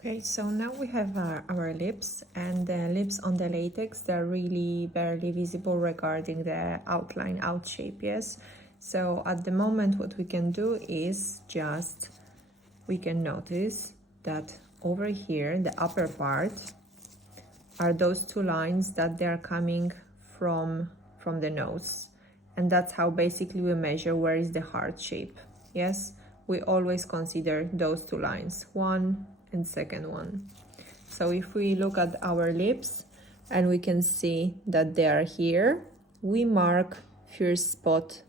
Okay, so now we have our lips, and the lips on the latex, they're really barely visible regarding the outline, out shape, yes? So at the moment what we can do is just, we can notice that over here, the upper part, are those two lines that they are coming from the nose. And that's how basically we measure where is the heart shape, yes? We always consider those two lines, one and second one. So if we look at our lips and we can see that they are here, we mark first spot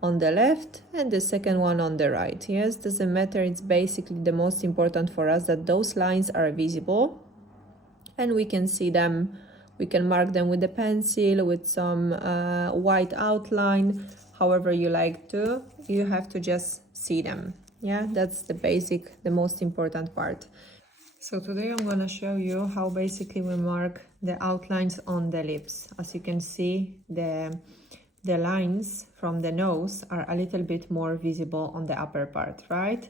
on the left and the second one on the right. Yes, doesn't matter, it's basically the most important for us that those lines are visible and we can see them. We can mark them with a pencil, with some white outline, however you like to. You have to just see them. Yeah, that's the basic, the most important part. So today I'm gonna show you how basically we mark the outlines on the lips. As you can see, the lines from the nose are a little bit more visible on the upper part, right?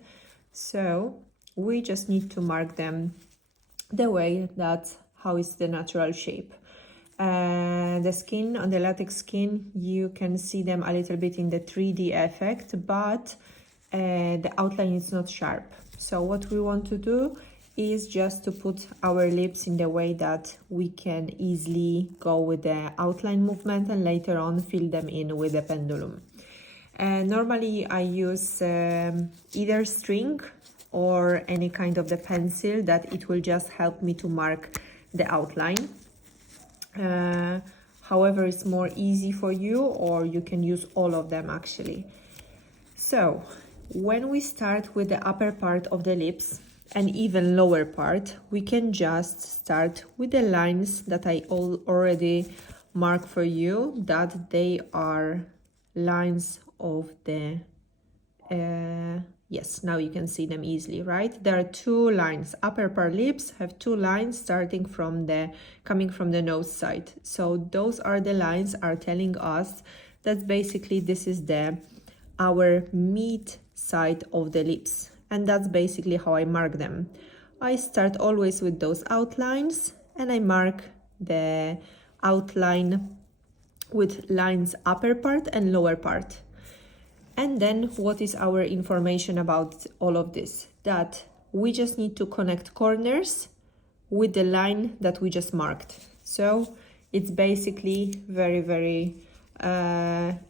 So we just need to mark them the way that how is the natural shape. The skin, on the latex skin, you can see them a little bit in the 3D effect, but the outline is not sharp. So what we want to do is just to put our lips in the way that we can easily go with the outline movement and later on fill them in with a pendulum. Normally I use either string or any kind of the pencil that it will just help me to mark the outline. However, it's more easy for you, or you can use all of them actually. So when we start with the upper part of the lips and even lower part, we can just start with the lines that I already marked for you, that they are lines of the yes, now you can see them easily, right? There are two lines. Upper part lips have two lines starting from coming from the nose side. So those are the lines are telling us that basically this is our mid side of the lips. And that's basically how I mark them. I start always with those outlines and I mark the outline with lines upper part and lower part. And then what is our information about all of this? That we just need to connect corners with the line that we just marked. So it's basically very, very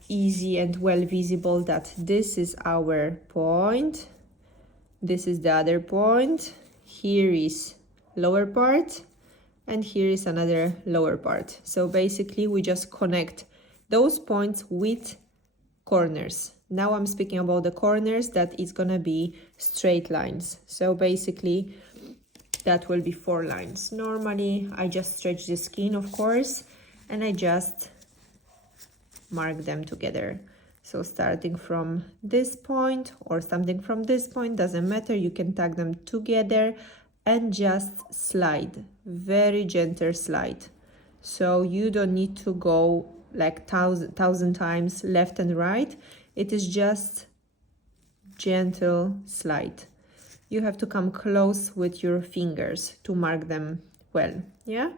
easy and well visible that this is our point. This is the other point. Here is lower part and here is another lower part. So basically we just connect those points with corners. Now I'm speaking about the corners, that is gonna be straight lines. So basically that will be 4 lines. Normally I just stretch the skin, of course, and I just mark them together. So starting from this point or something from this point, doesn't matter, you can tag them together and just slide, very gentle slide. So you don't need to go like thousand times left and right. It is just gentle slide. You have to come close with your fingers to mark them well, yeah?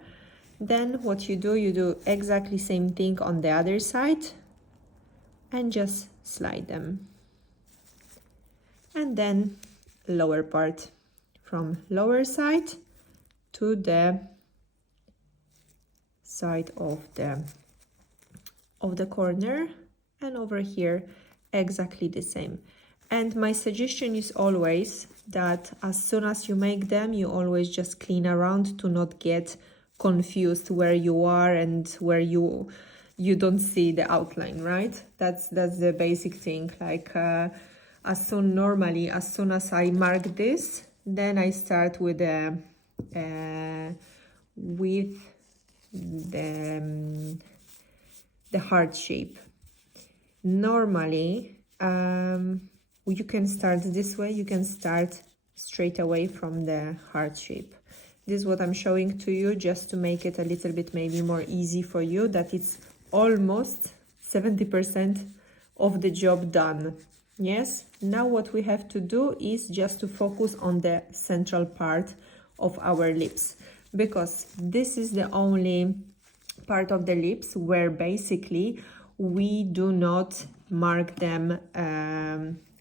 Then what you do exactly same thing on the other side and just slide them. And then lower part, from lower side to the side of the corner, and over here exactly the same. And my suggestion is always that as soon as you make them, you always just clean around to not get confused where you are and where you don't see the outline, right? That's the basic thing. Like as soon as I mark this, then I start with the heart shape. Normally you can start this way, you can start straight away from the heart shape. This is what I'm showing to you just to make it a little bit maybe more easy for you, that it's almost 70% of the job done. Yes, now what we have to do is just to focus on the central part of our lips, because this is the only part of the lips where basically we do not mark them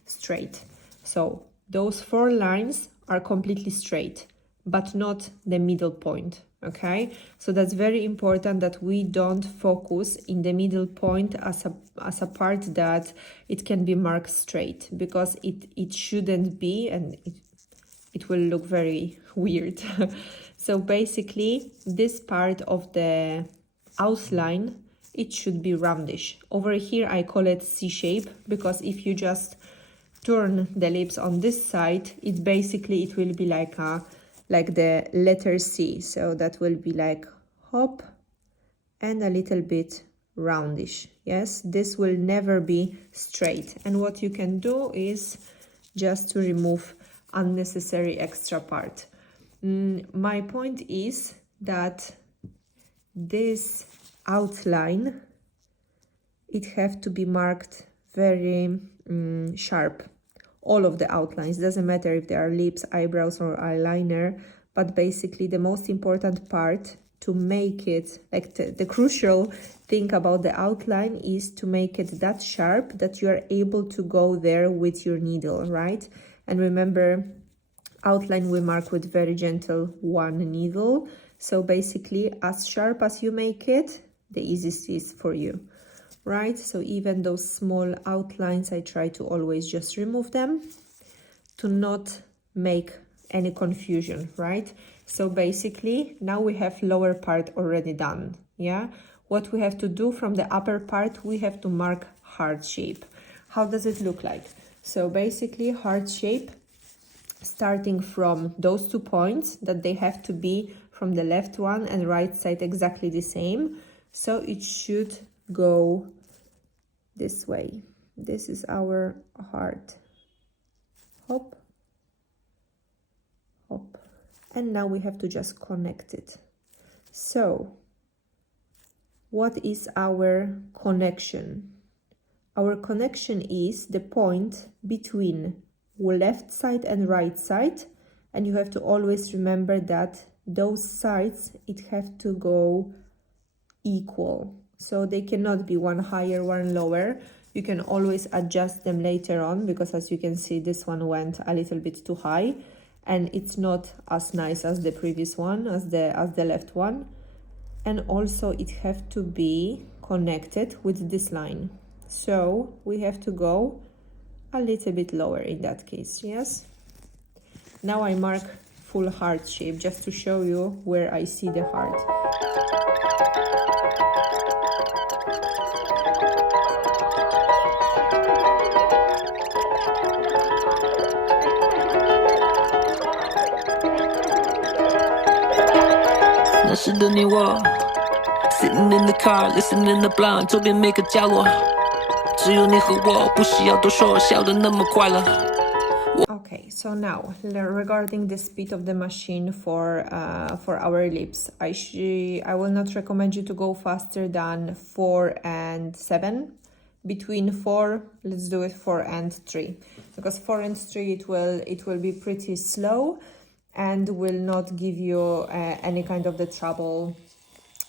straight. So those 4 lines are completely straight, but not the middle point. Okay, so that's very important that we don't focus in the middle point as a part that it can be marked straight, because it shouldn't be, and it will look very weird. So basically this part of the outline, it should be roundish. Over here I call it C shape, because if you just turn the lips on this side, it will be like the letter C. So that will be like hop and a little bit roundish. Yes, this will never be straight. And what you can do is just to remove unnecessary extra part. My point is that this outline, it have to be marked very sharp. All of the outlines, doesn't matter if they are lips, eyebrows or eyeliner, but basically the most important part to make it, like the crucial thing about the outline is to make it that sharp that you are able to go there with your needle, right? And remember, outline we mark with very gentle one needle. So basically as sharp as you make it, the easiest is for you. Right, so even those small outlines, I try to always just remove them to not make any confusion, right? So basically now we have lower part already done. Yeah, what we have to do from the upper part, we have to mark heart shape. How does it look like? So basically heart shape, starting from those 2 points, that they have to be from the left one and right side exactly the same. So it should go this way. This is our heart. Hop, hop. And now we have to just connect it. So what is our connection? Our connection is the point between left side and right side, and you have to always remember that those sides, it have to go equal. So they cannot be one higher, one lower. You can always adjust them later on, because as you can see, this one went a little bit too high and it's not as nice as the previous one, as the left one. And also it have to be connected with this line. So we have to go a little bit lower in that case, yes? Now I mark full heart shape just to show you where I see the heart. Sitting in the car, listening to blind， 周边每个角落，只有你和我，不需要多说，笑得那么快乐。 Okay, so now regarding the speed of the machine for our lips, I will not recommend you to go faster than 4 and 7. Between 4, let's do it 4 and 3, because 4 and 3 it will be pretty slow and will not give you any kind of the trouble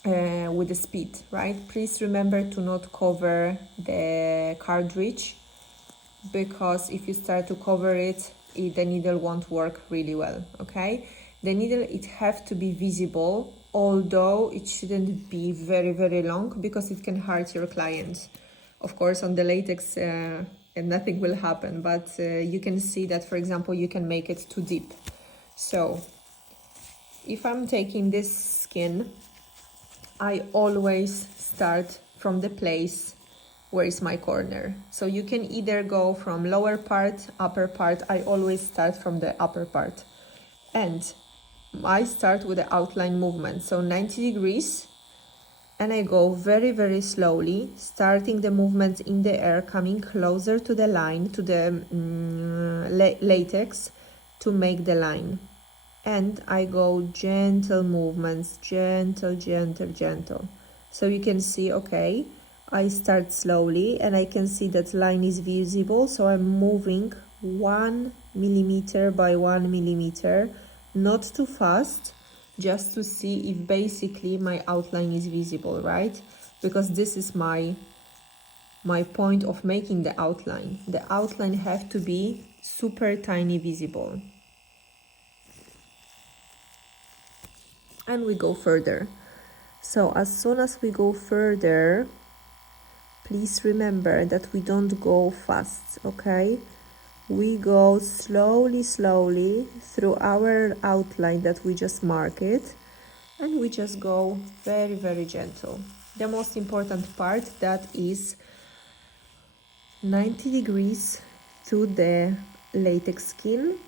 with the speed, right? Please remember to not cover the cartridge, because if you start to cover it, the needle won't work really well. Okay, the needle, it have to be visible, although it shouldn't be very, very long, because it can hurt your client. Of course, on the latex and nothing will happen, but you can see that, for example, you can make it too deep. So if I'm taking this skin, I always start from the place where is my corner. So you can either go from lower part, upper part. I always start from the upper part. And I start with the outline movement. So 90 degrees. And I go very, very slowly, starting the movements in the air, coming closer to the line, to the latex, to make the line. And I go gentle movements, gentle, gentle, gentle. So you can see, okay, I start slowly and I can see that line is visible, so I'm moving 1 millimeter by 1 millimeter, not too fast, just to see if basically my outline is visible, right? Because this is my point of making the outline. The outline have to be super tiny visible. And we go further. So as soon as we go further, please remember that we don't go fast, okay? We go slowly through our outline that we just mark it, and we just go very, very gentle. The most important part, that is 90 degrees to the latex skin,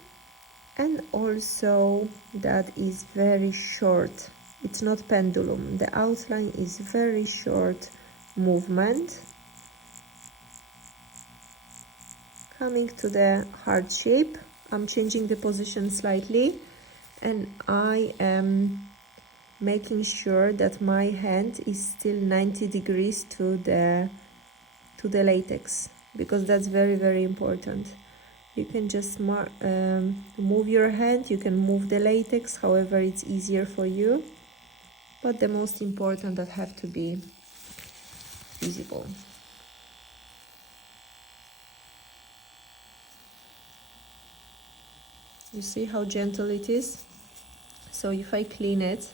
and also that is very short. It's not pendulum. The outline is very short movement. Coming to the heart shape, I'm changing the position slightly, and I am making sure that my hand is still 90 degrees to the latex, because that's very, very important. You can just move your hand, you can move the latex, however it's easier for you, but the most important, that have to be visible. You see how gentle it is? So if I clean it,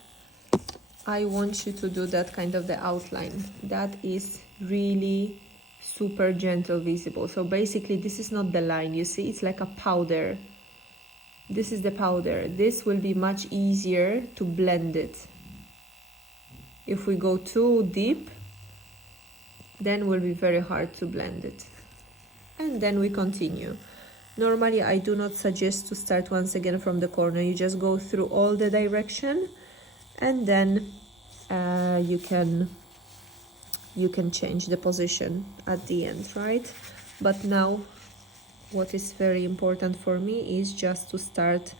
I want you to do that kind of the outline. That is really super gentle visible. So basically this is not the line, you see, it's like a powder. This is the powder. This will be much easier to blend it. If we go too deep, then it will be very hard to blend it. And then we continue. Normally I do not suggest to start once again from the corner. You just go through all the direction, and then you can change the position at the end, right? But now what is very important for me is just to start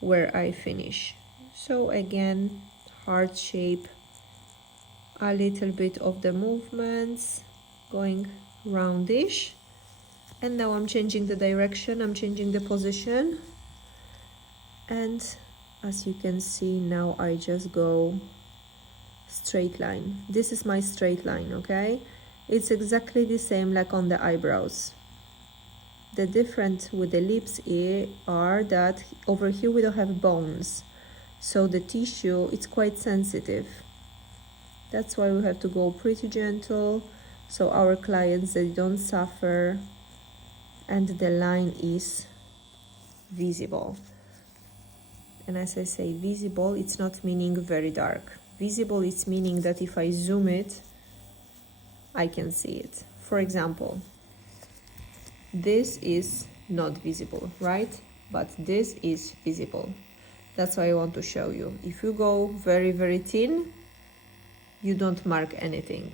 where I finish. So again, heart shape, a little bit of the movements, going roundish. And now I'm changing the direction, I'm changing the position. And as you can see, now I just go straight line. This is my straight line, okay? It's exactly the same like on the eyebrows. The difference with the lips are that over here we don't have bones. So the tissue, it's quite sensitive. That's why we have to go pretty gentle, so our clients, they don't suffer, and the line is visible. And as I say visible, it's not meaning very dark. Visible, it's meaning that if I zoom it, I can see it. For example, this is not visible, right? But this is visible. That's why I want to show you. If you go very, very thin, you don't mark anything.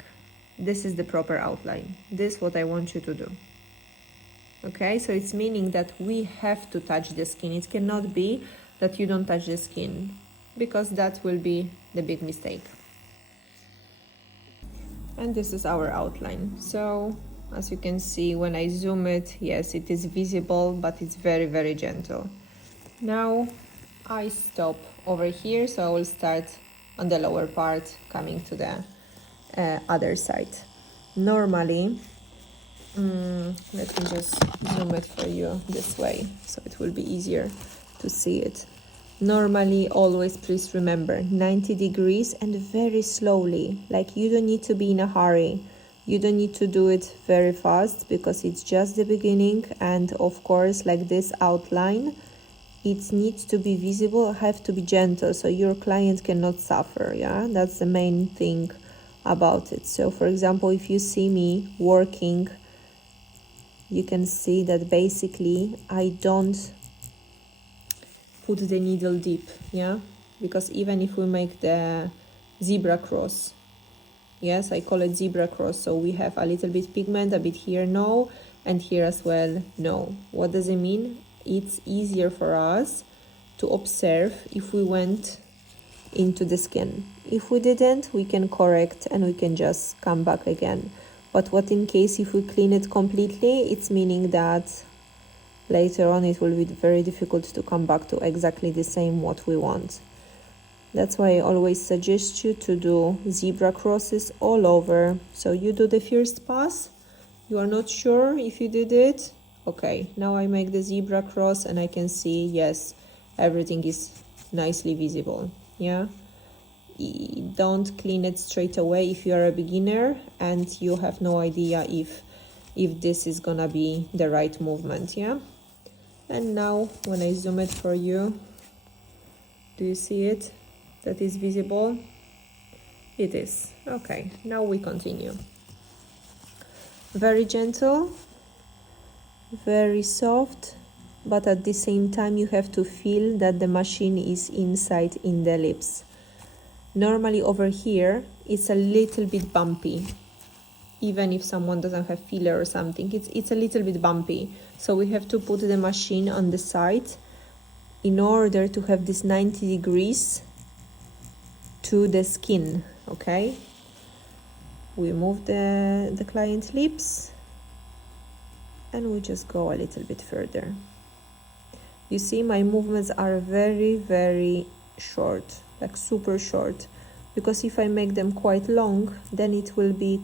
This is the proper outline. This is what I want you to do. Okay, so it's meaning that we have to touch the skin. It cannot be that you don't touch the skin, because that will be the big mistake. And this is our outline. So as you can see, when I zoom it, yes, it is visible, but it's very, very gentle. Now I stop over here, so I will start on the lower part, coming to the other side. Normally, let me just zoom it for you this way, so it will be easier to see it. Normally, always please remember 90 degrees and very slowly. Like, you don't need to be in a hurry. You don't need to do it very fast, because it's just the beginning. And of course, like this outline, it needs to be visible, have to be gentle, so your client cannot suffer. Yeah, that's the main thing about it. So for example, if you see me working, you can see that basically I don't put the needle deep, yeah, because even if we make the zebra cross, yes, I call it zebra cross, so we have a little bit pigment, a bit here, no, and here as well, no. What does it mean? It's easier for us to observe if we went into the skin. If we didn't, we can correct and we can just come back again. But what in case if we clean it completely, it's meaning that later on it will be very difficult to come back to exactly the same what we want. That's why I always suggest you to do zebra crosses all over. So you do the first pass, you are not sure if you did it. Okay, now I make the zebra cross and I can see, yes, everything is nicely visible. Yeah, don't clean it straight away if you are a beginner and you have no idea if this is gonna be the right movement. Yeah, and now when I zoom it for you, do you see it? That is visible? It is. Okay, now we continue. Very gentle, very soft, but at the same time you have to feel that the machine is inside in the lips. Normally over here it's a little bit bumpy. Even if someone doesn't have filler or something, it's a little bit bumpy. So we have to put the machine on the side in order to have this 90 degrees to the skin. Okay, we move the client lips and we just go a little bit further. You see my movements are very, very short, like super short, because if I make them quite long, then it will be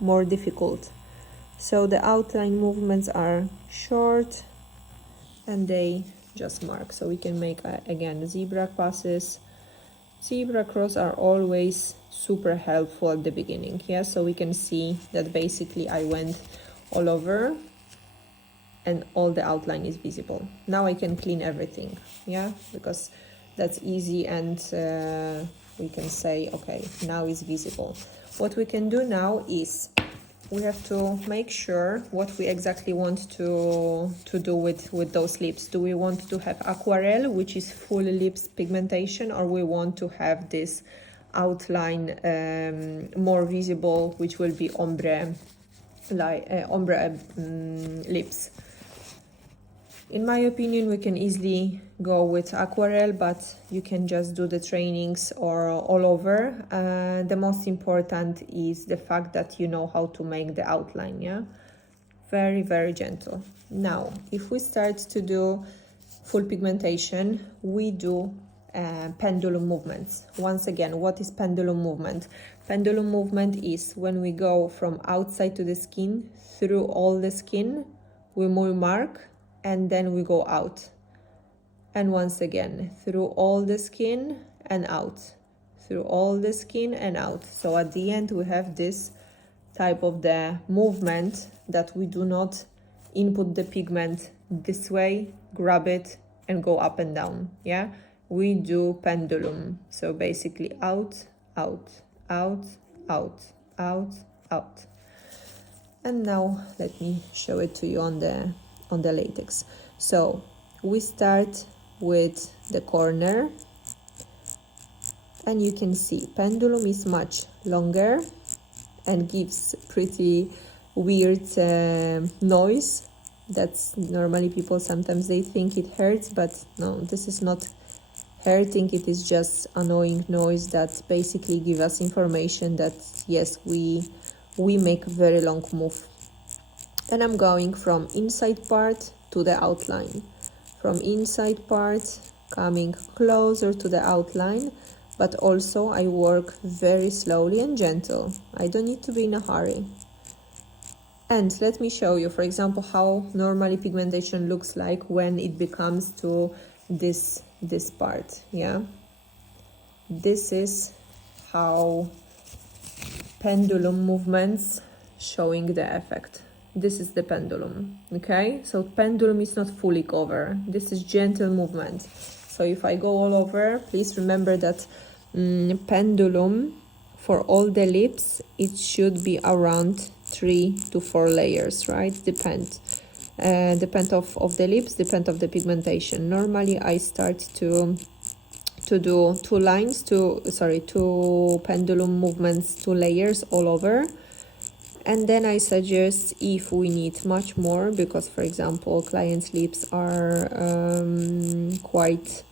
more difficult. So the outline movements are short and they just mark. So we can make again zebra passes. Zebra cross are always super helpful at the beginning. Yeah, so we can see that basically I went all over and all the outline is visible. Now I can clean everything. Yeah, because that's easy and we can say, okay, now it's visible. What we can do now is we have to make sure what we exactly want to do with those lips. Do we want to have aquarelle, which is full lips pigmentation, or we want to have this outline more visible, which will be ombre lips? In my opinion, we can easily go with aquarelle, but you can just do the trainings or all over. The most important is the fact that you know how to make the outline. Yeah, very, very gentle. Now, if we start to do full pigmentation, we do pendulum movements. Once again, what is pendulum movement? Pendulum movement is when we go from outside to the skin, through all the skin, we mark, and then we go out. And once again, through all the skin and out, through all the skin and out. So at the end, we have this type of the movement that we do not input the pigment this way, grab it and go up and down. Yeah, we do pendulum. So basically out, out, out, out, out, out. And now let me show it to you on the latex. So we start with the corner and you can see pendulum is much longer and gives pretty weird noise. That's normally people sometimes they think it hurts, but no, this is not hurting. It is just annoying noise that basically give us information that yes, we make a very long move. And I'm going from inside part to the outline. From inside part, coming closer to the outline, but also I work very slowly and gentle. I don't need to be in a hurry. And let me show you, for example, how normally pigmentation looks like when it becomes to this part. Yeah, this is how pendulum movements showing the effect. This is the pendulum. Okay, so pendulum is not fully covered. This is gentle movement. So if I go all over, please remember that pendulum for all the lips, it should be around 3 to 4 layers, right? Depend of the lips, depend of the pigmentation. Normally I start to do two pendulum movements, 2 layers all over. And then I suggest if we need much more, because for example clients' lips are quite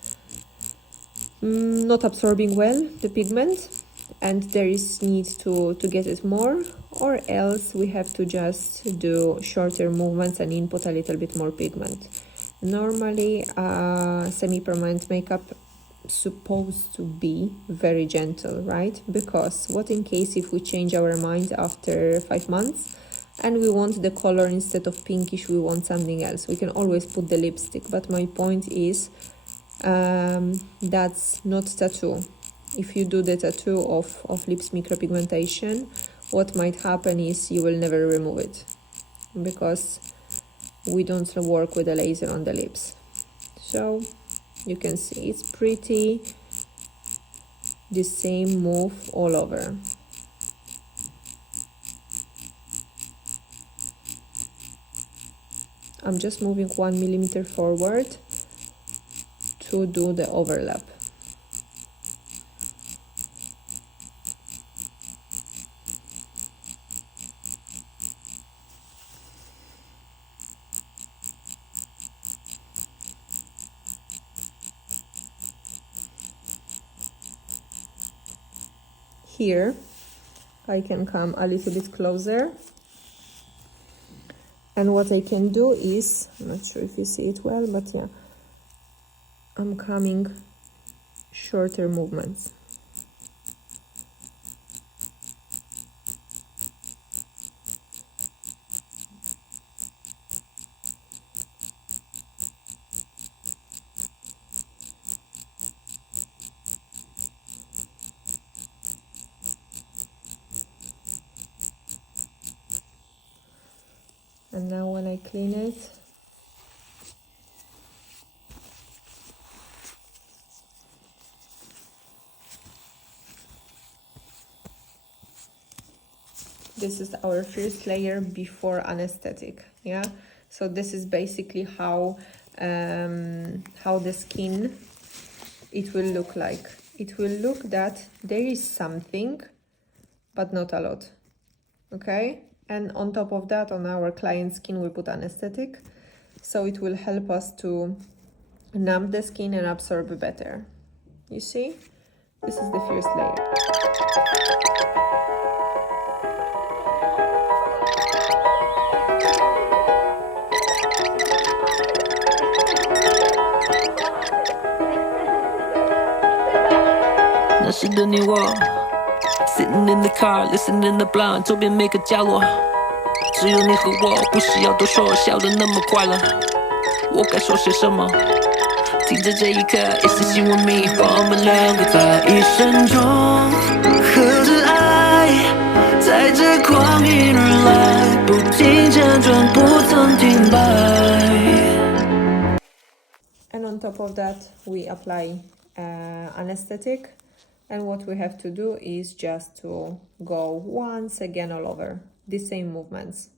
not absorbing well the pigment and there is need to get it more, or else we have to just do shorter movements and input a little bit more pigment. Normally, semi-permanent makeup supposed to be very gentle, right? Because what in case if we change our mind after 5 months and we want the color instead of pinkish, we want something else? We can always put the lipstick, but my point is that's not tattoo. If you do the tattoo of lips micropigmentation, what might happen is you will never remove it, because we don't work with a laser on the lips. So you can see it's pretty the same move all over. I'm just moving 1 millimeter forward to do the overlap. Here I can come a little bit closer, and what I can do is, I'm not sure if you see it well, but yeah, I'm coming shorter movements. And now when I clean it, this is our first layer before anesthetic. Yeah, so this is basically how the skin, it will look like. It will look that there is something, but not a lot. Okay, and on top of that, on our client's skin, we put anesthetic, so it will help us to numb the skin and absorb better. You see, this is the first layer. Sitting in the car, listening to blind，周边每个角落，只有你和我，不需要多说，笑得那么快乐。我该说些什么？听着这一刻，也是希望迷惑我们两个在一生中，和着爱，在这光阴而来，不停辗转，不曾停摆。And on top of that, we apply anesthetic. And what we have to do is just to go once again all over the same movements.